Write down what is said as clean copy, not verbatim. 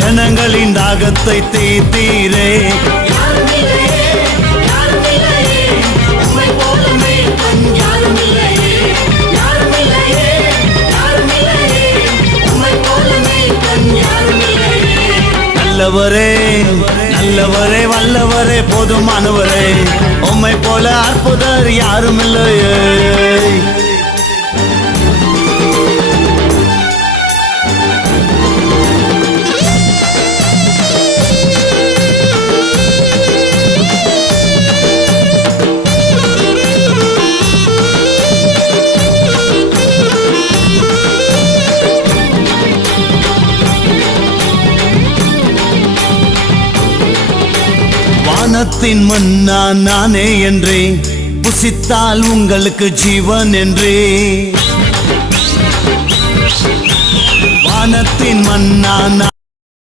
ஜனங்களின் தாகத்தை தீர்த்தீரே. நல்லவரே நல்லவரே வல்லவரே போதுமானவரே, உம்மை போல அற்புதர் யாரும் இல்லையே. வானத்தின் மன்னா நானே என்றே, புசித்தால் உங்களுக்கு ஜீவன் என்றே. வானத்தின் மன்னா